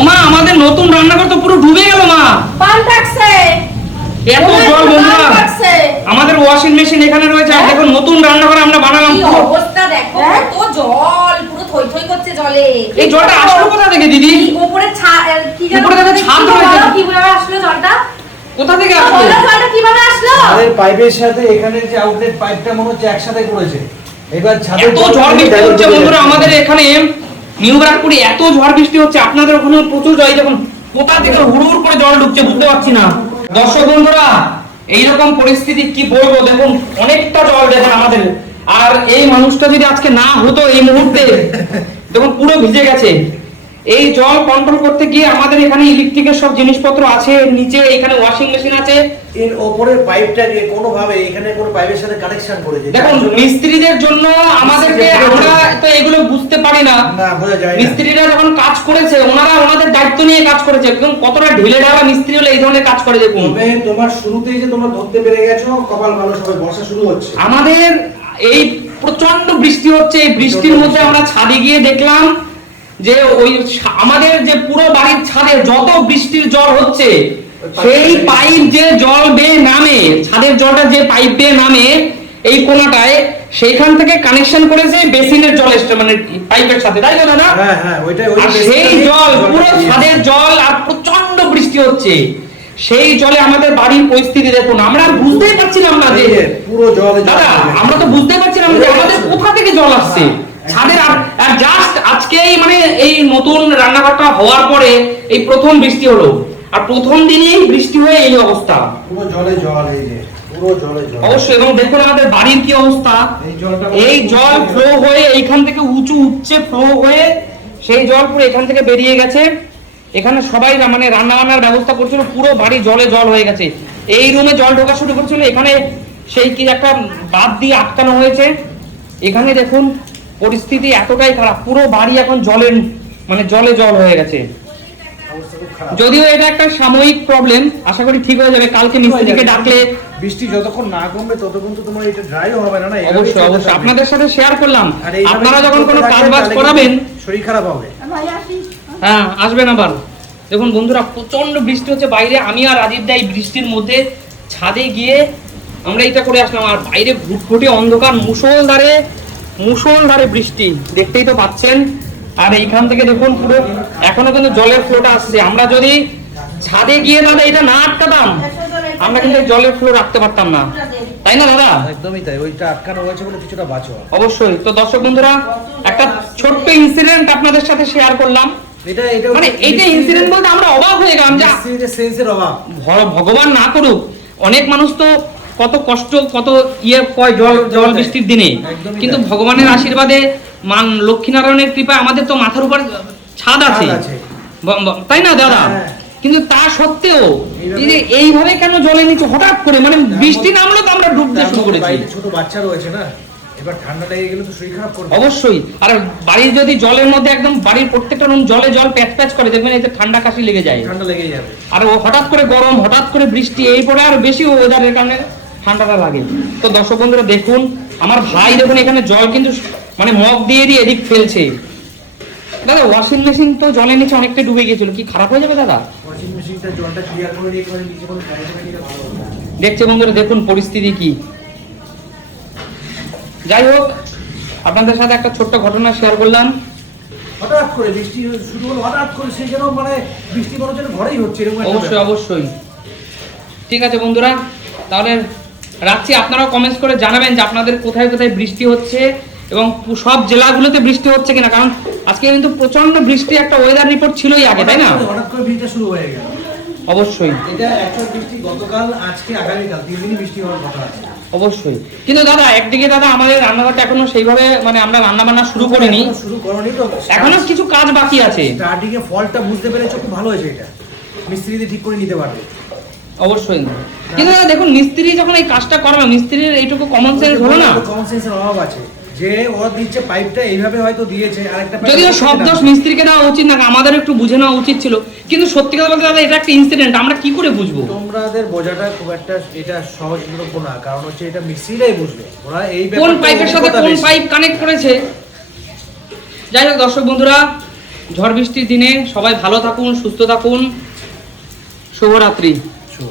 ওমা আমাদের নতুন রান্নাঘর তো পুরো ডুবে গেল মা। পাল্টাচ্ছে এত জল বন্ধুরা। আমাদের ওয়াশিং মেশিন এখানে রয়েছে আর দেখো নতুন রান্নাঘর আমরা বানালাম। কি অবস্থা দেখো, কত জল, পুরো থই থই করছে জলে। এই জলটা আসলো কোথা থেকে দিদি? উপরে কি জানো উপরে দেখো ছাদ রয়েছে। কিভাবে আসলো জলটা? কোথা থেকে আসলো? জলটা কিভাবে আসলো? আমাদের পাইপের সাথে এখানে যে আউটলেট পাইপটা মনে হচ্ছে একসাথে করেছে। এবার ছাদে এত ঝড় বৃষ্টি হচ্ছে বন্ধুরা আমাদের এখানে নিউ ব্রাকপুরে এত ঝড় বৃষ্টি হচ্ছে, আপনাদের ওখানে প্রচুর জল। দেখুন কোথা থেকে হুড় করে জল ঢুকছে বুঝতে পারছি না। দর্শক বন্ধুরা এইরকম পরিস্থিতি কি বলবো, দেখুন অনেকটা জল দেখেন আমাদের। আর এই মানুষটা যদি আজকে না হতো এই মুহূর্তে, দেখুন পুরো ভিজে গেছে। এই জল কন্ট্রোল করতে গিয়ে আমাদের এখানে ইলেকট্রিকের সব জিনিসপত্র আছে, নিচে এখানে ওয়াশিং মেশিন আছে। এর উপরের পাইপটা যে কোনো ভাবে এখানে কোনো পাইপের সাথে কানেকশন করেছে। দেখুন মিস্ত্রিদের জন্য আমাদেরকে, আমরা তো এগুলো বুঝতে পারি না, বোঝা যায় না। মিস্ত্রিরা যখন কাজ করেছে ওনারা ওনাদের দায়িত্ব নিয়ে কাজ করেছে। একদম কতটা ঢিলে ঢালা মিস্ত্রি হলে এই ধরনের কাজ করে দেখুন। তবে তোমার শুরুতেই যে তোমরা ধরতে পেরে গেছো, কপাল ভালো, সবাই বর্ষা শুরু হচ্ছে। আমাদের এই প্রচন্ড বৃষ্টি হচ্ছে, এই বৃষ্টির মধ্যে আমরা ছাদে গিয়ে দেখলাম যে ওই আমাদের যে পুরো বাড়ির ছাদে যত বৃষ্টির জল হচ্ছে সেই পাইপ যে জল বেয়ে নামে, ছাদের জলটা যে পাইপ বেয়ে নামে এই কোনাটায়, সেইখান থেকে কানেকশন করেছে বেসিনের জল, মানে পাইপের সাথে, তাই না? হ্যাঁ হ্যাঁ, ওইটাই। আর সেই জল পুরো ছাদের জল, আর প্রচন্ড বৃষ্টি হচ্ছে, সেই জলে আমাদের বাড়ির পরিস্থিতি দেখুন। আমরা বুঝতেই পারছিলাম না যে পুরো জল। দাদা আমরা তো বুঝতেই পারছিলাম যে আমাদের কোথা থেকে জল আসছে ছাদের। আর জাস্ট আজকেই মানে এই নতুন রান্নাঘরটা হওয়ার পরে এই প্রথম বৃষ্টি হলো, আর প্রথম দিনেই বৃষ্টি হয়ে এই অবস্থা, পুরো জলে জল। এই যে পুরো জলে জল অবশ্যই। এবং দেখুন আমাদের বাড়ির কি অবস্থা, এই জল ফ্লো হয়ে এইখান থেকে উঠছে ফ্লো হয়ে, সেই জল পুরো এখান থেকে বেরিয়ে গেছে। এখানে সবাই মানে রান্না বান্নার ব্যবস্থা করছিল, পুরো বাড়ি জলে জল হয়ে গেছে। এই রুমে জল ঢোকা শুরু করছিল, এখানে সেই কি একটা বাদ দিয়ে আটকানো হয়েছে। এখানে দেখুন পরিস্থিতি এতটাই খারাপ, পুরো বাড়ি এখন জলের মানে জলে জল হয়ে গেছে। যদিও এটা একটা সাময়িক প্রবলেম, আশা করি ঠিক হয়ে যাবে। কালকে মিস্ত্রিকে ডাকলে, বৃষ্টি যতক্ষণ না কমবে ততক্ষণ তো তোমার এটা ড্রাইও হবে না। অবশ্যই অবশ্যই আপনাদের সাথে শেয়ার করলাম। আপনারা যখন কোনো কাজ বাজ করাবেন শরীর খারাপ হবে। হ্যাঁ আসবেন আবার। দেখুন বন্ধুরা প্রচন্ড বৃষ্টি হচ্ছে বাইরে। আমি আর রাজীব দা এই বৃষ্টির মধ্যে ছাদে গিয়ে আমরা এটা করে আসলাম, আর বাইরে ঘুটঘুটে অন্ধকার, মুষলধারে বৃষ্টি দেখতেই তো পাচ্ছেন। আর এইখান থেকে দেখুন পুরো এখনো কিন্তু জলের ফ্লোটা আসছে। আমরা যদি ছাদে গিয়ে দাদা এটা না আটকাতাম, আমরা কিন্তু জলের ফ্লো রাখতে পারতাম না, তাই না দাদা? একদমই তাই, ওইটা আটকানো হয়েছে বলে কিছুটা বাঁচো। অবশ্যই। তো দর্শক বন্ধুরা একটা ছোট্ট ইনসিডেন্ট আপনাদের সাথে শেয়ার করলাম। এটা মানে এইটা ইনসিডেন্ট বলতে আমরা অবাক হয়ে গেলাম যে সেন্সের অভাব, ভগবান না করুক। অনেক মানুষ তো কত কষ্ট, কত কয় জল বৃষ্টির দিনে, কিন্তু ভগবানের আশীর্বাদে মান লক্ষ্মীনারায়ণের কৃপায় আমাদের তো মাথার উপর ছাদ আছে, তাই না দাদা? কিন্তু তা সত্ত্বেও এইভাবে কেন জলে নিচে হঠাৎ করে মানে বৃষ্টি নামলো তো আমরা ডুবতে শুরু করেছি। ছোট বাচ্চা রয়েছে না, এবার ঠান্ডা লেগে গেলে তো শরীর খারাপ করবে। অবশ্যই। আর বাড়ির যদি জলের মধ্যে একদম বাড়ির প্রত্যেকটা রুম জলে জল প্যাচ প্যাচ করে, দেখবেন এতে ঠান্ডা কাশি লেগে যায়, ঠান্ডা লেগে যাবে। আর হঠাৎ করে গরম, হঠাৎ করে বৃষ্টি, এই পরে আর বেশি ওয়েদারের কারণে ঠান্ডাটা লাগে। তো দর্শক বন্ধুরা দেখুন আমার ভাই দেখুন এখানে জল কিন্তু মানে মগ দিয়ে এদিক ফেলছে। দাদা ওয়াশিং মেশিন তো জলের নিচে অনেকটা ডুবে গিয়েছিল, কি খারাপ হয়ে যাবে দাদা? ওয়াশিং মেশিনটা জলটা ক্লিয়ার করে দিয়ে করে নিচে কোনো গাড়িটা নিলে ভালো হবে। দেখছে বন্ধুরা দেখুন পরিস্থিতি কি। যাই হোক আপনাদের সাথে একটা ছোট্ট ঘটনা শেয়ার করলাম। হঠাৎ করে বৃষ্টি শুরু হলো, হঠাৎ করে সেই যেন মানে বৃষ্টি মনে হচ্ছে ঘরেই হচ্ছে এরকম। অবশ্যই অবশ্যই। ঠিক আছে বন্ধুরা, তাহলে রাখছি। আপনারাও কমেন্টস করে জানাবেন যে আপনাদের কোথায় কোথায় বৃষ্টি হচ্ছে এবং সব জেলাগুলোতে বৃষ্টি হচ্ছে কিনা, কারণ আজকে কিন্তু প্রচন্ড বৃষ্টি একটা ওয়েদার রিপোর্ট ছিলই আগে, তাই না? হঠাৎ করে বৃষ্টিটা শুরু হয়ে গেল। অবশ্যই এটা অ্যাকচুয়াল বৃষ্টি গতকাল, আজকে, আগামীকাল 3 দিনই বৃষ্টি হওয়ার কথা আছে। অবশ্যই। কিন্তু দাদা একদিকে দাদা আমাদের রান্নাঘরটা এখনো সেইভাবে মানে আমরা রান্না বান্না শুরু করিনি, তো এখনো কিছু কাজ বাকি আছে। স্টার্টিং এ ফলটা বুঝতে পেরেছো, খুব ভালো হয়েছে। এটা মিস্ত্রিদের ঠিক করে নিতে পারবে। অবশ্যই। কিন্তু দাদা দেখুন মিস্ত্রি যখন এই কাজটা করবে, মিস্ত্রির এইটুকু কমন সেন্স হলো না? কমন সেন্সের অভাব আছে যে ওরা দিচ্ছে পাইপটা এইভাবে হয়তো দিয়েছে, আরেকটা যদিও সব দোষ মিস্ত্রিকে দেওয়া উচিত না, আমাদের একটু বুঝে নেওয়া উচিত ছিল। কিন্তু সত্যি কথা বলতে দাদা এটা একটা ইনসিডেন্ট, আমরা কি করে বুঝবো? তোমাদের বোঝাটা খুব একটা এটা সহজলভ্য না, কারণ হচ্ছে এটা মিস্ত্রিরাই বুঝবে ওরা এই কোন পাইপের সাথে কোন পাইপ কানেক্ট করেছে। যাই হোক দর্শক বন্ধুরা ঝড় বৃষ্টির দিনে সবাই ভালো থাকুন, সুস্থ থাকুন। শুভরাত্রি। শুভ